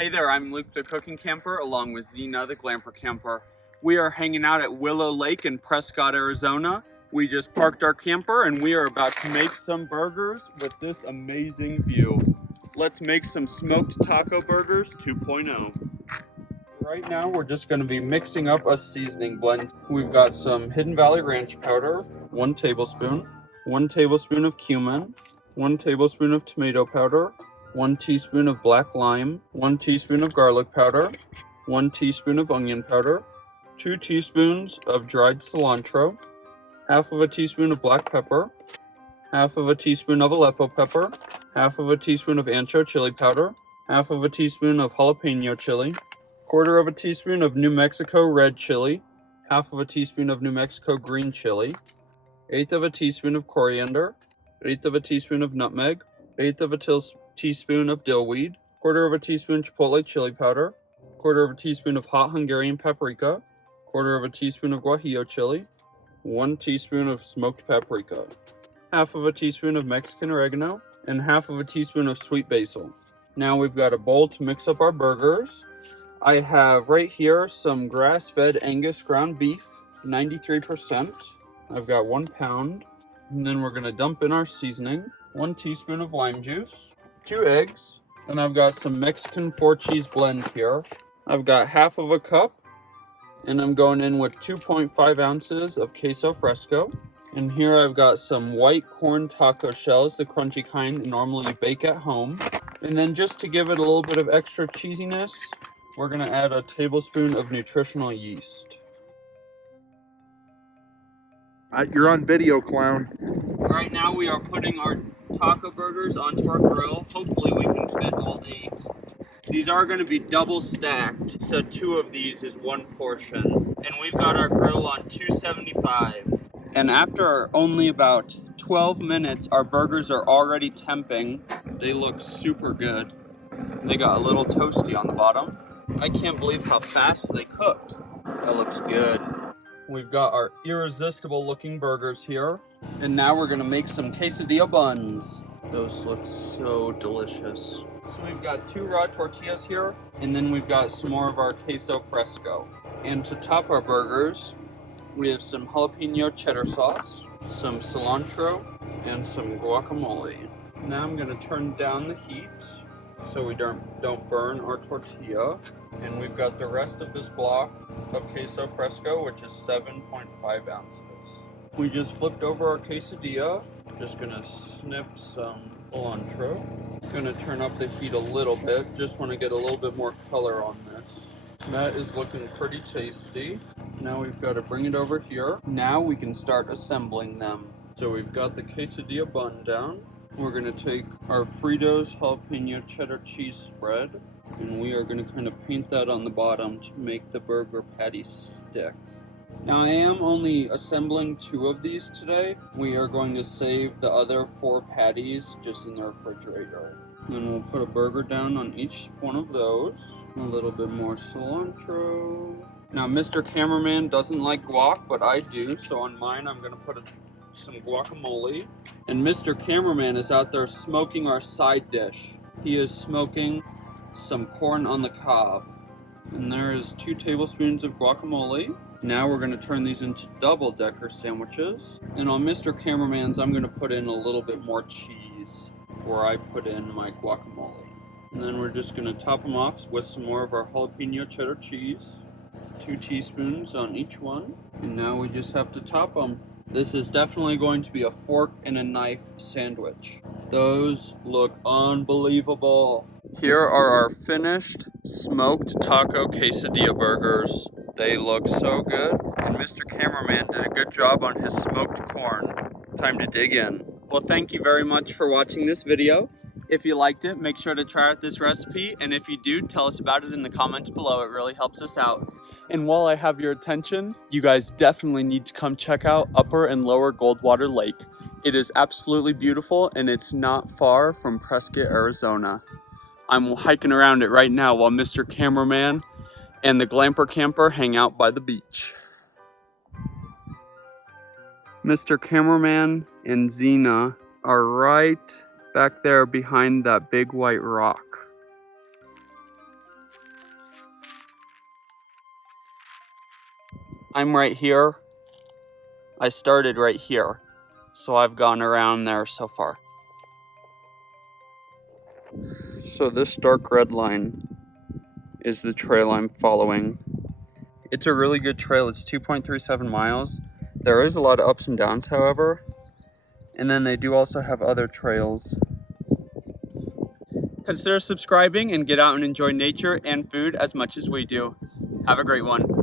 Hey there, I'm Luke the Cooking Camper along with Zena the Glamper Camper. We are hanging out at Willow Lake in Prescott, Arizona. We just parked our camper and we are about to make some burgers with this amazing view. Let's make some smoked taco burgers 2.0. Right now we're just going to be mixing up a seasoning blend. We've got some Hidden Valley Ranch powder, 1 tablespoon, 1 tablespoon of cumin, 1 tablespoon of tomato powder, 1 teaspoon of black lime, 1 teaspoon of garlic powder, 1 teaspoon of onion powder, 2 teaspoons of dried cilantro, half of a teaspoon of black pepper, half of a teaspoon of Aleppo pepper, half of a teaspoon of ancho chili powder, half of a teaspoon of jalapeno chili, quarter of a teaspoon of New Mexico red chili, half of a teaspoon of New Mexico green chili, eighth of a teaspoon of coriander, eighth of a teaspoon of nutmeg, eighth of a teaspoon of dill weed, quarter of a teaspoon chipotle chili powder, quarter of a teaspoon of hot Hungarian paprika, quarter of a teaspoon of guajillo chili, 1 teaspoon of smoked paprika, half of a teaspoon of Mexican oregano, and half of a teaspoon of sweet basil. Now we've got a bowl to mix up our burgers. I have right here some grass-fed Angus ground beef, 93%. I've got 1 pound. And then we're gonna dump in our seasoning, 1 teaspoon of lime juice, 2 eggs, and I've got some Mexican 4-cheese blend here. I've got half of a cup, and I'm going in with 2.5 ounces of queso fresco. And here I've got some white corn taco shells, the crunchy kind that normally you bake at home. And then just to give it a little bit of extra cheesiness, we're gonna add a tablespoon of nutritional yeast. You're on video, clown. Right now we are putting our taco burgers onto our grill. Hopefully we can fit all 8. These are going to be double stacked, so 2 of these is 1 portion. And we've got our grill on 275. And after only about 12 minutes, our burgers are already temping. They look super good. They got a little toasty on the bottom. I can't believe how fast they cooked. That looks good. We've got our irresistible looking burgers here. And now we're gonna make some quesadilla buns. Those look so delicious. So we've got 2 raw tortillas here, and then we've got some more of our queso fresco. And to top our burgers, we have some jalapeno cheddar sauce, some cilantro, and some guacamole. Now I'm gonna turn down the heat so we don't burn our tortilla. And we've got the rest of this block of queso fresco, which is 7.5 ounces. We just flipped over our quesadilla. Just gonna snip some cilantro. Gonna turn up the heat a little bit. Just want to get a little bit more color on this. That is looking pretty tasty. Now we've got to bring it over here. Now we can start assembling them. So we've got the quesadilla bun down. We're gonna take our Fritos jalapeno cheddar cheese spread, and we are gonna kind of paint that on the bottom to make the burger patty stick. Now I am only assembling 2 of these today. We are going to save the other 4 patties just in the refrigerator. And we'll put a burger down on each one of those. A little bit more cilantro. Now Mr. Cameraman doesn't like guac, but I do, so on mine I'm gonna put some guacamole. And Mr. Cameraman is out there smoking our side dish. He is smoking some corn on the cob. And there is 2 tablespoons of guacamole. Now we're going to turn these into double-decker sandwiches. And on Mr. Cameraman's, I'm going to put in a little bit more cheese where I put in my guacamole. And then we're just going to top them off with some more of our jalapeno cheddar cheese. 2 teaspoons on each one. And now we just have to top them. This is definitely going to be a fork and a knife sandwich. Those look unbelievable. Here are our finished smoked taco quesadilla burgers. They look so good, and Mr. Cameraman did a good job on his smoked corn. Time to dig in. Well, thank you very much for watching this video. If you liked it, make sure to try out this recipe, and if you do, tell us about it in the comments below. It really helps us out. And while I have your attention, you guys definitely need to come check out Upper and Lower Goldwater Lake. It is absolutely beautiful, and it's not far from Prescott, Arizona. I'm hiking around it right now while Mr. Cameraman and the Glamper Camper hang out by the beach. Mr. Cameraman and Zena are right back there behind that big white rock. I'm right here. I started right here, so I've gone around there so far. So this dark red line is the trail I'm following. It's a really good trail. It's 2.37 miles. There is a lot of ups and downs, however. And then they do also have other trails. Consider subscribing and get out and enjoy nature and food as much as we do. Have a great one.